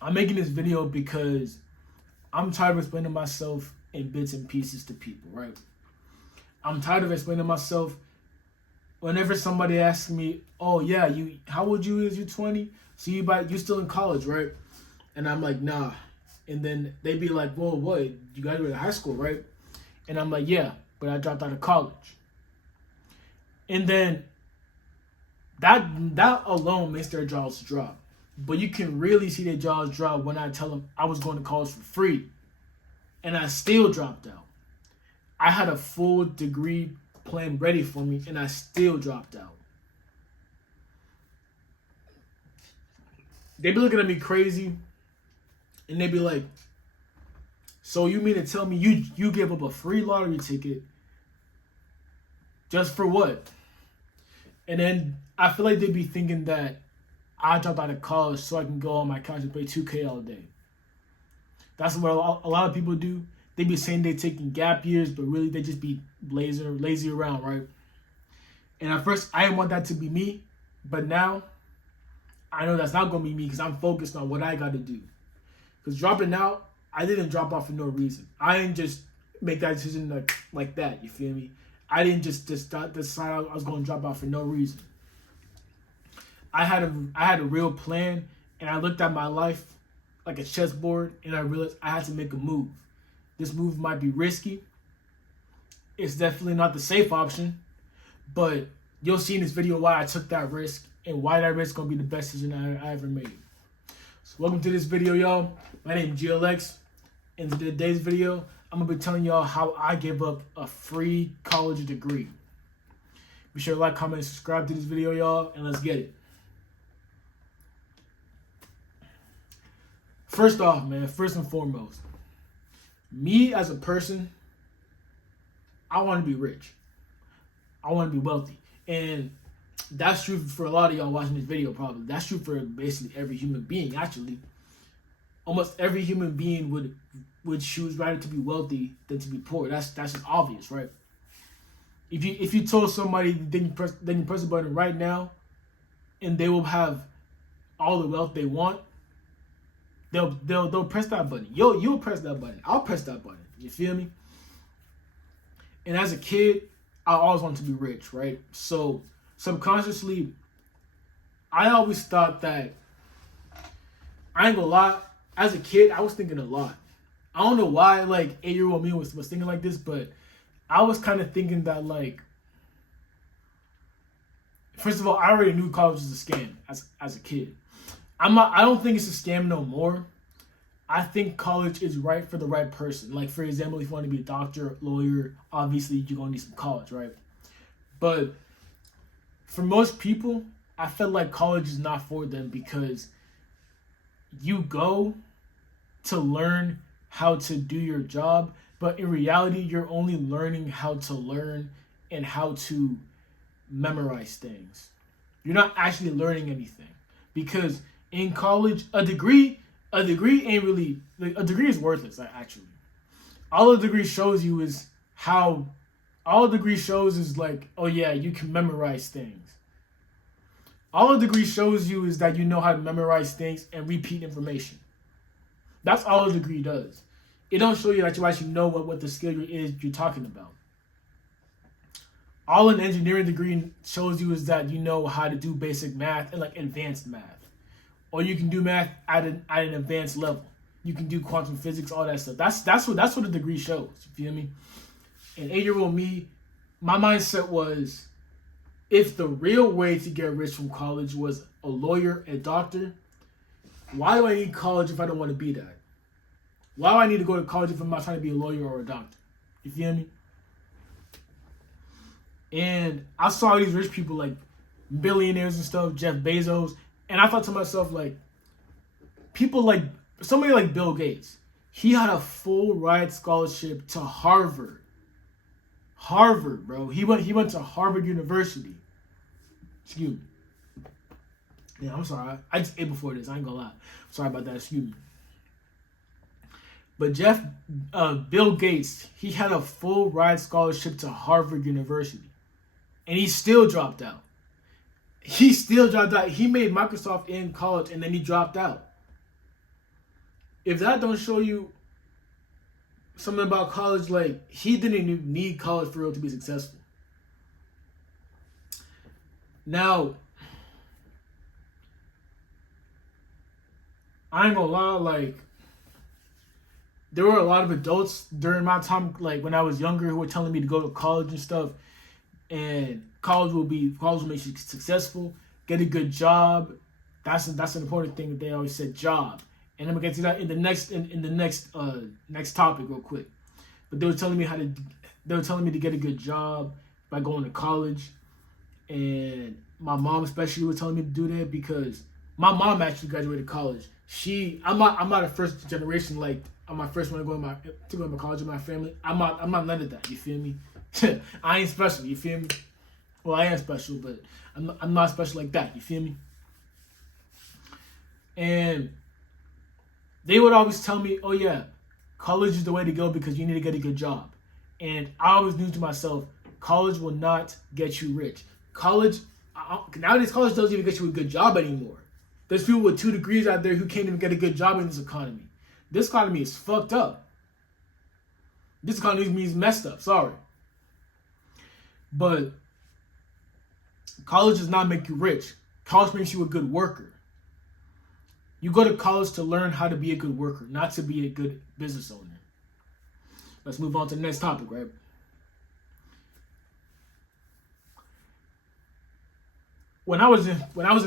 I'm making this video because I'm tired of explaining myself in bits and pieces to people, right? I'm tired of explaining myself whenever somebody asks me, "Oh yeah, you how old you is you 20? So you still in college, right?" And I'm like, "Nah." And then they be like, "Whoa, what? You graduated high school, right?" And I'm like, "Yeah, but I dropped out of college." And then that alone makes their jaws drop. But you can really see their jaws drop when I tell them I was going to college for free and I still dropped out. I had a full degree plan ready for me and I still dropped out. They be looking at me crazy and they be like, "So you mean to tell me you gave up a free lottery ticket just for what?" And then I feel like they be thinking that I dropped out of college so I can go on my couch and play 2K all day. That's what a lot of people do. They be saying they taking gap years, but really they just be lazy around, right? And at first, I didn't want that to be me, but now I know that's not gonna be me because I'm focused on what I got to do. Because dropping out, I didn't drop out for no reason. I didn't just make that decision like that. You feel me? I didn't just decide I was gonna drop out for no reason. I had a real plan, and I looked at my life like a chessboard, and I realized I had to make a move. This move might be risky. It's definitely not the safe option, but you'll see in this video why I took that risk and why that risk gonna be the best decision I ever made. So welcome to this video, y'all. My name is GLX. In today's video, I'm gonna be telling y'all how I gave up a free college degree. Be sure to like, comment, and subscribe to this video, y'all, and let's get it. First off, man, first and foremost, me as a person, I want to be rich. I want to be wealthy. And that's true for a lot of y'all watching this video, probably. That's true for basically every human being, actually. Almost every human being would choose rather to be wealthy than to be poor. That's just obvious, right? If you told somebody they can press the button right now and they will have all the wealth they want, they'll press that button. You'll press that button. I'll press that button. You feel me? And as a kid, I always wanted to be rich, right? So subconsciously, I always thought that, I ain't gonna lie, as a kid, I was thinking a lot. I don't know why, like, 8-year-old me was thinking like this, but I was kind of thinking that, like, first of all, I already knew college was a scam as a kid. I don't think it's a scam no more. I think college is right for the right person. Like, for example, if you want to be a doctor, lawyer, obviously you're going to need some college, right? But for most people, I felt like college is not for them because you go to learn how to do your job, but in reality, you're only learning how to learn and how to memorize things. You're not actually learning anything because in college, a degree ain't really, like, a degree is worthless, actually. All a degree shows you is all a degree shows is like, oh yeah, you can memorize things. All a degree shows you is that you know how to memorize things and repeat information. That's all a degree does. It don't show you that you actually know what the skill is you're talking about. All an engineering degree shows you is that you know how to do basic math and like advanced math. Or you can do math at an advanced level. You can do quantum physics, all that stuff. That's what a degree shows. You feel me? And 8-year-old me, my mindset was, if the real way to get rich from college was a lawyer, a doctor, why do I need college if I don't want to be that? Why do I need to go to college if I'm not trying to be a lawyer or a doctor? You feel me? And I saw these rich people, like billionaires and stuff, Jeff Bezos, and I thought to myself, like, people like, somebody like Bill Gates, he had a full ride scholarship to Harvard. Harvard, bro. He went to Harvard University. Excuse me. Yeah, I'm sorry. I just ate before this. I ain't gonna lie. Sorry about that. Excuse me. But Bill Gates, he had a full ride scholarship to Harvard University. And he still dropped out. He made Microsoft in college and then he dropped out. If that don't show you something about college, like, he didn't even need college for real to be successful. Now, I ain't gonna lie, like, there were a lot of adults during my time, like when I was younger, who were telling me to go to college and stuff, and college will make you successful, get a good job. That's an important thing that they always said, job. And I'm gonna get to that in the next topic real quick. But they were telling me to get a good job by going to college, and my mom especially was telling me to do that because my mom actually graduated college. I'm not a first generation, like I'm my first one to go to college in my family. I'm not none of that. You feel me? I ain't special. You feel me? Well, I am special, but I'm not special like that. You feel me? And they would always tell me, "Oh yeah, college is the way to go because you need to get a good job." And I always knew to myself, college will not get you rich. Nowadays, college doesn't even get you a good job anymore. There's people with 2 degrees out there who can't even get a good job in this economy. This economy is fucked up. This economy is messed up. Sorry. But college does not make you rich. College makes you a good worker. You go to college to learn how to be a good worker, not to be a good business owner. Let's move on to the next topic, right? When I was in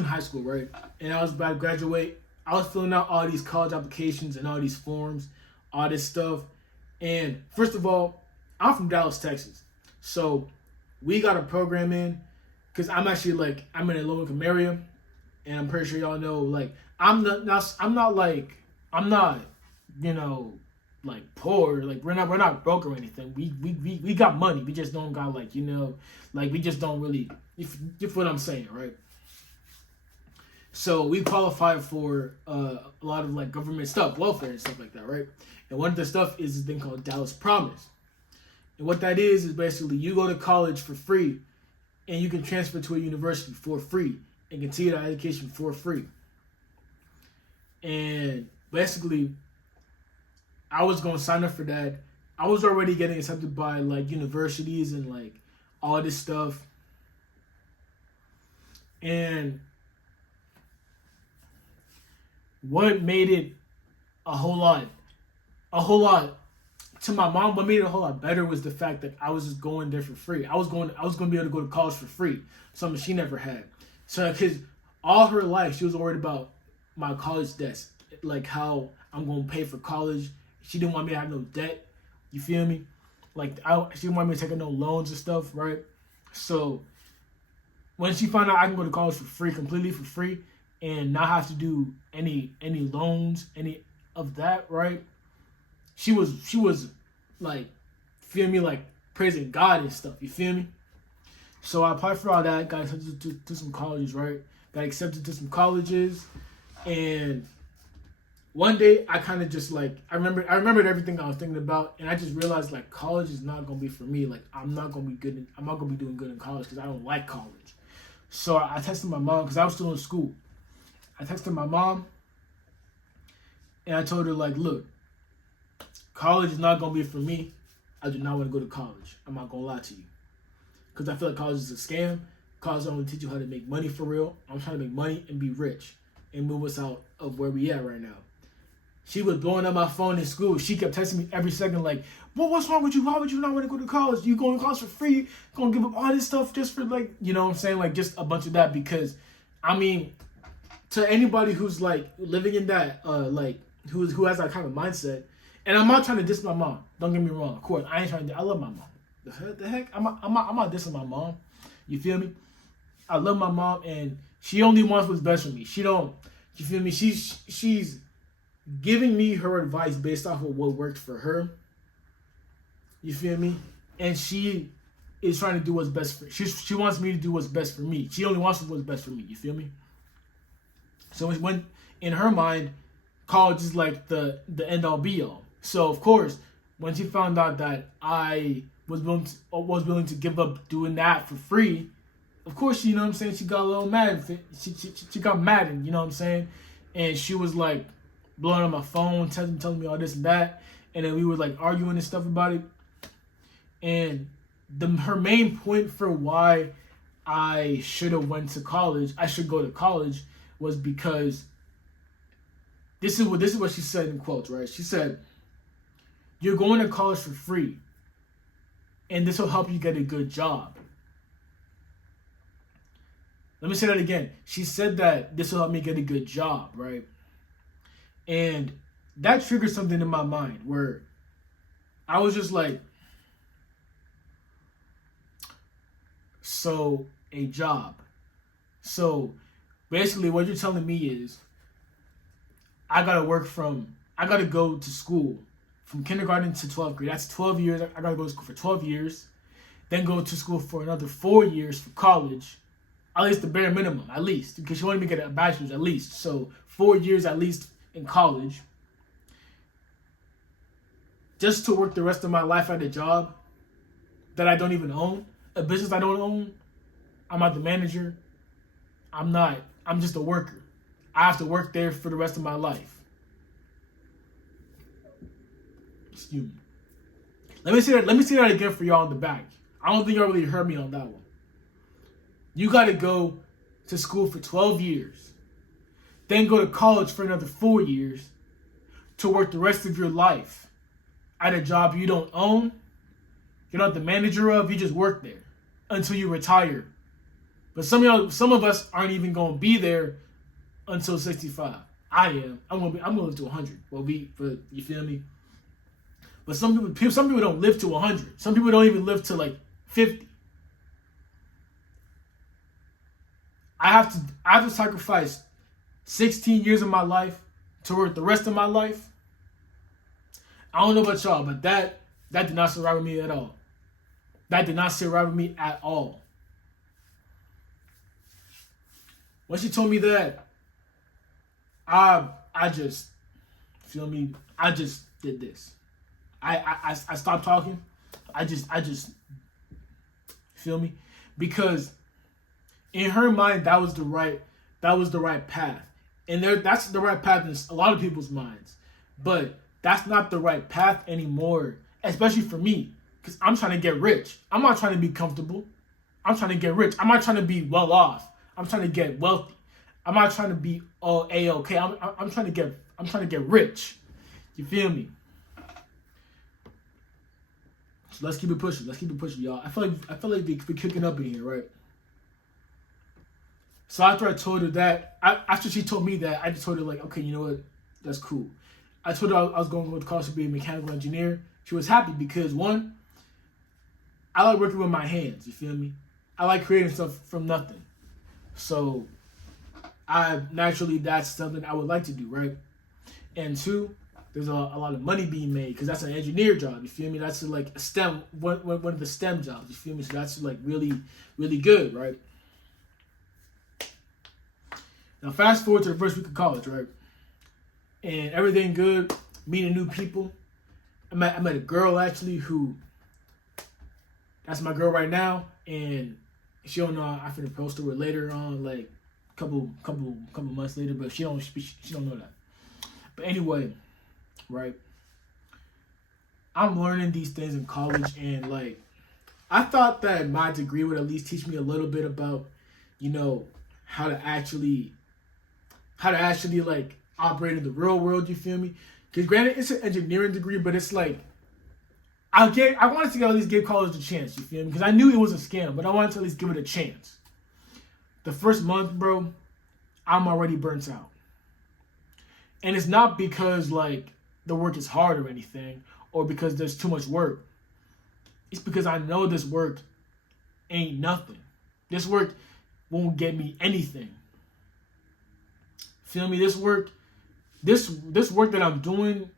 high school, right, and I was about to graduate, I was filling out all these college applications and all these forms, all this stuff. And first of all, I'm from Dallas, Texas, so we got a program in because I'm in a low-income area, and I'm pretty sure y'all know, like, I'm not like poor, like we're not broke or anything. We got money. We just don't got we just don't really, if what I'm saying, right? So we qualify for a lot of like government stuff, welfare and stuff like that, right? And one of the stuff is this thing called Dallas Promise. And what that is basically you go to college for free and you can transfer to a university for free and continue that education for free. And basically, I was going to sign up for that. I was already getting accepted by like universities and like all this stuff. And what made it a whole lot to my mom, what made it a whole lot better was the fact that I was just going there for free. I was going to be able to go to college for free, something she never had. So, because all her life she was worried about my college debts, like how I'm going to pay for college. She didn't want me to have no debt. You feel me? Like she didn't want me to take no loans and stuff, right? So when she found out I can go to college for free, completely for free, and not have to do any loans, any of that, right? She was like, feel me, like praising God and stuff. You feel me? So I applied for all that, got accepted to some colleges, right? Got accepted to some colleges, and one day I kind of just like I remembered everything I was thinking about, and I just realized like college is not gonna be for me. Like I'm not gonna be doing good in college because I don't like college. So I texted my mom because I was still in school. I texted my mom, and I told her like, look, college is not gonna be for me. I do not want to go to college. I'm not gonna lie to you, because I feel like college is a scam. College don't teach you how to make money for real. I'm trying to make money and be rich and move us out of where we at right now. She was blowing up my phone in school. She kept texting me every second like, well, what's wrong with you? Why would you not want to go to college? You going to college for free? Going to give up all this stuff just for like, you know what I'm saying? Like just a bunch of that because, I mean, to anybody who's like living in that, like who has that kind of mindset, and I'm not trying to diss my mom. Don't get me wrong. Of course, I ain't trying to. I love my mom. The heck? I'm not dissing my mom. You feel me? I love my mom, and she only wants what's best for me. She don't. You feel me? She's giving me her advice based off of what worked for her. You feel me? And she is trying to do what's best for. She wants me to do what's best for me. She only wants what's best for me. You feel me? So when in her mind, college is like the end all be all. So of course, when she found out that I was willing to give up doing that for free, of course, you know what I'm saying, she got a little mad. She got mad, and you know what I'm saying, and she was like, blowing on my phone, telling me all this and that, and then we were like arguing and stuff about it. And her main point for why I should have went to college, I should go to college, was because this is what she said in quotes, right? She said, "You're going to college for free, and this will help you get a good job." Let me say that again. She said that this will help me get a good job, right? And that triggered something in my mind where I was just like, so a job. So basically what you're telling me is I gotta go to school from kindergarten to 12th grade. That's 12 years. I gotta go to school for 12 years. Then go to school for another 4 years for college. At least the bare minimum, at least. Because you want me to get a bachelor's at least. So 4 years at least in college. Just to work the rest of my life at a job that I don't even own. A business I don't own. I'm not the manager. I'm just a worker. I have to work there for the rest of my life. Excuse me. Let me say that again for y'all in the back. I don't think y'all really heard me on that one. You got to go to school for 12 years. Then go to college for another 4 years to work the rest of your life at a job you don't own. You're not the manager of. You just work there until you retire. But some of us aren't even going to be there until 65. I am. I'm going to live to 100. But you feel me? But some people don't live to 100. Some people don't even live to like 50. I have to sacrifice 16 years of my life to work the rest of my life. I don't know about y'all, but that did not sit right with me at all. That did not sit right with me at all. When she told me that, I just, feel me? I just did this. I stopped talking. I just, feel me? Because in her mind, that was the right path. And that's the right path in a lot of people's minds. But that's not the right path anymore, especially for me, because I'm trying to get rich. I'm not trying to be comfortable. I'm trying to get rich. I'm not trying to be well off. I'm trying to get wealthy. I'm not trying to be all A-okay. I'm trying to get rich. You feel me? So let's keep it pushing. Y'all. I feel like we're kicking up in here, right? So after I told her that, after she told me that, I just told her like, okay, you know what? That's cool. I told her I was going to college to be a mechanical engineer. She was happy because, one, I like working with my hands, you feel me? I like creating stuff from nothing. So that's something I would like to do, right? And two, there's a lot of money being made because that's an engineer job, you feel me? That's like a STEM, one of the STEM jobs, you feel me? So that's like really, really good, right? Now fast forward to the first week of college, right? And everything good, meeting new people. I met a girl actually who, that's my girl right now, and she don't know I finna propose to her later on, like couple months later, but she don't know that. But anyway, right? I'm learning these things in college, and like I thought that my degree would at least teach me a little bit about, you know, how to actually like operate in the real world, you feel me? Because granted, it's an engineering degree, but it's like, I wanted to at least give college a chance, you feel me? Because I knew it was a scam, but I wanted to at least give it a chance. The first month, bro, I'm already burnt out. And it's not because like the work is hard or anything, or because there's too much work. It's because I know this work ain't nothing. This work won't get me anything. Feel me? This work that I'm doing,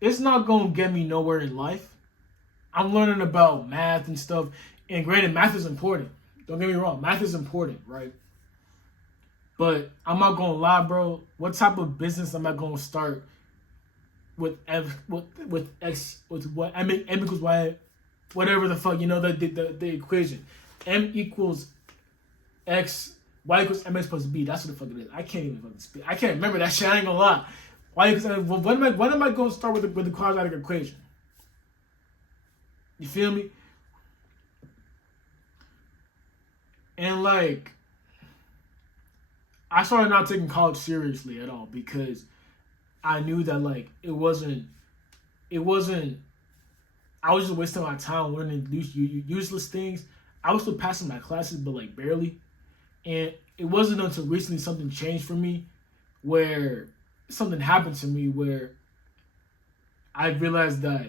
it's not gonna get me nowhere in life. I'm learning about math and stuff, and granted, math is important. Don't get me wrong, math is important, right? But I'm not gonna lie, bro. What type of business am I gonna start with what M equals Y, whatever the fuck, you know, the equation, M equals X Y equals mx plus b. That's what the fuck it is. I can't even fucking speak. I can't remember that shit. I ain't gonna lie. Y equals mx. When am I going to start with the quadratic equation? You feel me? And like, I started not taking college seriously at all because I knew that like it wasn't. I was just wasting my time learning useless things. I was still passing my classes, but like barely. And it wasn't until recently something changed for me, where something happened to me where I realized that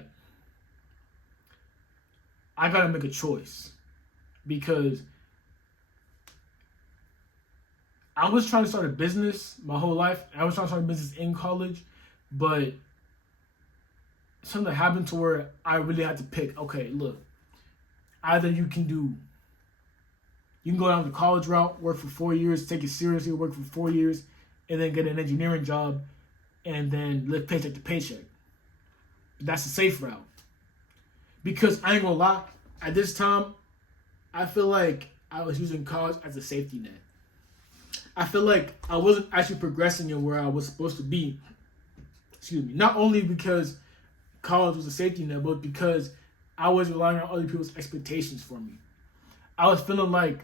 I gotta make a choice, because I was trying to start a business my whole life. I was trying to start a business in college, but something happened to where I really had to pick. Okay, look, either you can go down the college route, work for 4 years, take it seriously, work for 4 years, and then get an engineering job, and then live paycheck to paycheck. That's the safe route. Because I ain't gonna lie, at this time, I feel like I was using college as a safety net. I feel like I wasn't actually progressing in where I was supposed to be. Excuse me. Not only because college was a safety net, but because I was relying on other people's expectations for me. I was feeling like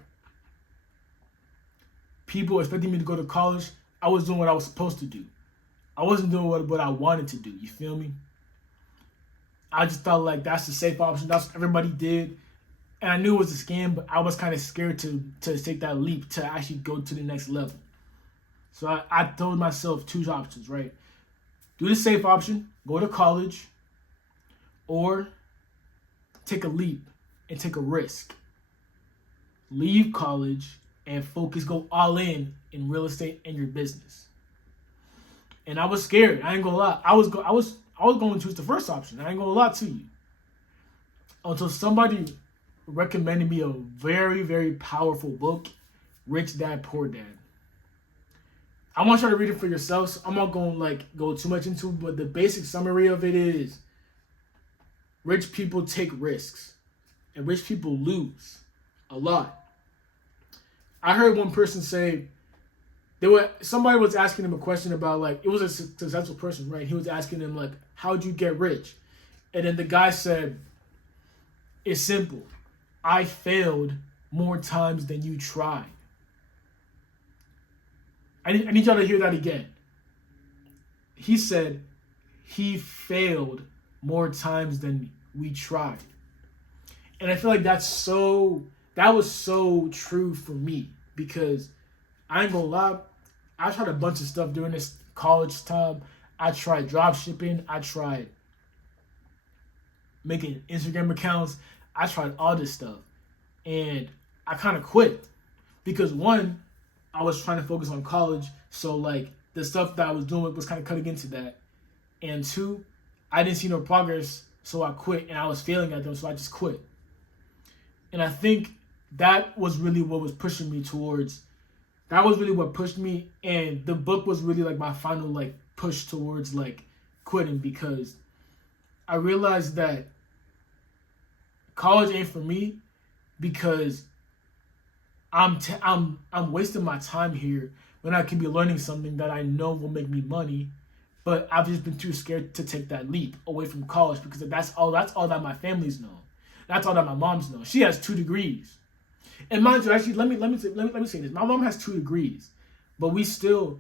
people expecting me to go to college. I was doing what I was supposed to do. I wasn't doing what I wanted to do. You feel me? I just felt like that's the safe option. That's what everybody did. And I knew it was a scam, but I was kind of scared to take that leap to actually go to the next level. So I told myself two options, right? Do the safe option, go to college, or take a leap and take a risk. Leave college and go all in real estate and your business. And I was scared. I ain't gonna lie. I was going to choose the first option. I ain't gonna lie to you. Until somebody recommended me a very, very powerful book, Rich Dad Poor Dad. I want you to read it for yourself. So I'm not gonna go too much into it, but the basic summary of it is: rich people take risks, and rich people lose a lot. I heard one person say somebody was asking him a question about it was a successful person, right? He was asking him how'd you get rich? And then the guy said, it's simple. I failed more times than you tried. I need y'all to hear that again. He said he failed more times than we tried. And I feel like that was so true for me, because I ain't gonna lie, I tried a bunch of stuff during this college time. I tried drop shipping. I tried making Instagram accounts. I tried all this stuff. And I kind of quit because, one, I was trying to focus on college. So the stuff that I was doing was kind of cutting into that. And two, I didn't see no progress. So I quit, and I was failing at them. So I just quit. And I think that was really what was pushing me towards. That was really what pushed me. And the book was really my final push towards quitting, because I realized that college ain't for me, because I'm wasting my time here when I can be learning something that I know will make me money, but I've just been too scared to take that leap away from college, because that's all that my family's know. That's all that my mom's know. She has 2 degrees. And mind you, actually, let me say this. My mom has 2 degrees, but we still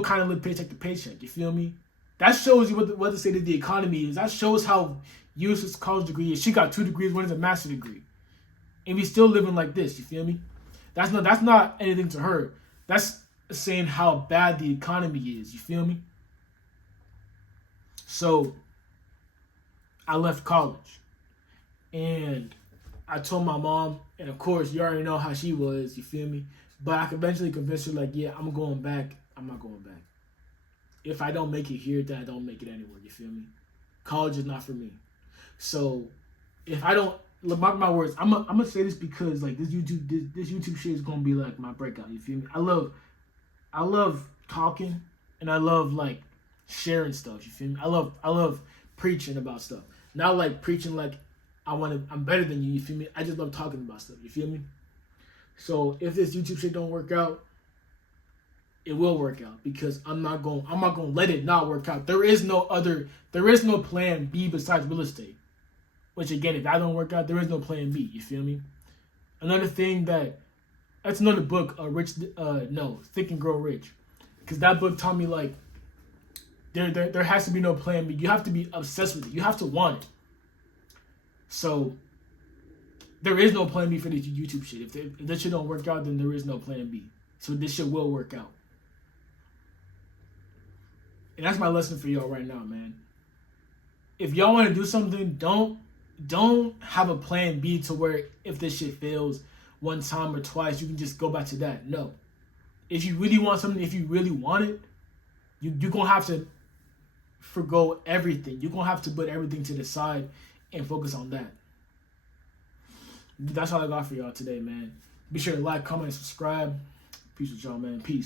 kind of live paycheck to paycheck. You feel me? That shows you what the state of the economy is. That shows how useless college degree is. She got 2 degrees, one is a master's degree, and we still living like this. You feel me? That's not anything to her. That's saying how bad the economy is. You feel me? So I left college, and I told my mom, and of course, you already know how she was, you feel me? But I could eventually convince her, yeah, I'm going back. I'm not going back. If I don't make it here, then I don't make it anywhere, you feel me? College is not for me. So if I don't, mark my words, I'm gonna say this because this YouTube shit is gonna be my breakout, you feel me? I love talking, and I love sharing stuff, you feel me? I love preaching about stuff. Not preaching I'm better than you, you feel me? I just love talking about stuff, you feel me? So if this YouTube shit don't work out, it will work out because I'm not gonna let it not work out. There is no plan B besides real estate. Which again, if that don't work out, there is no plan B. You feel me? Another thing that's another book, Think and Grow Rich, because that book taught me like there has to be no plan B. You have to be obsessed with it. You have to want it. So there is no plan B for this YouTube shit. If this shit don't work out, then there is no plan B. So this shit will work out. And that's my lesson for y'all right now, man. If y'all want to do something, don't have a plan B to where if this shit fails one time or twice, you can just go back to that. No. If you really want something, if you really want it, you're going to have to forgo everything. You're going to have to put everything to the side and focus on that. That's all I got for y'all today, man. Be sure to like, comment, and subscribe. Peace with y'all, man. Peace.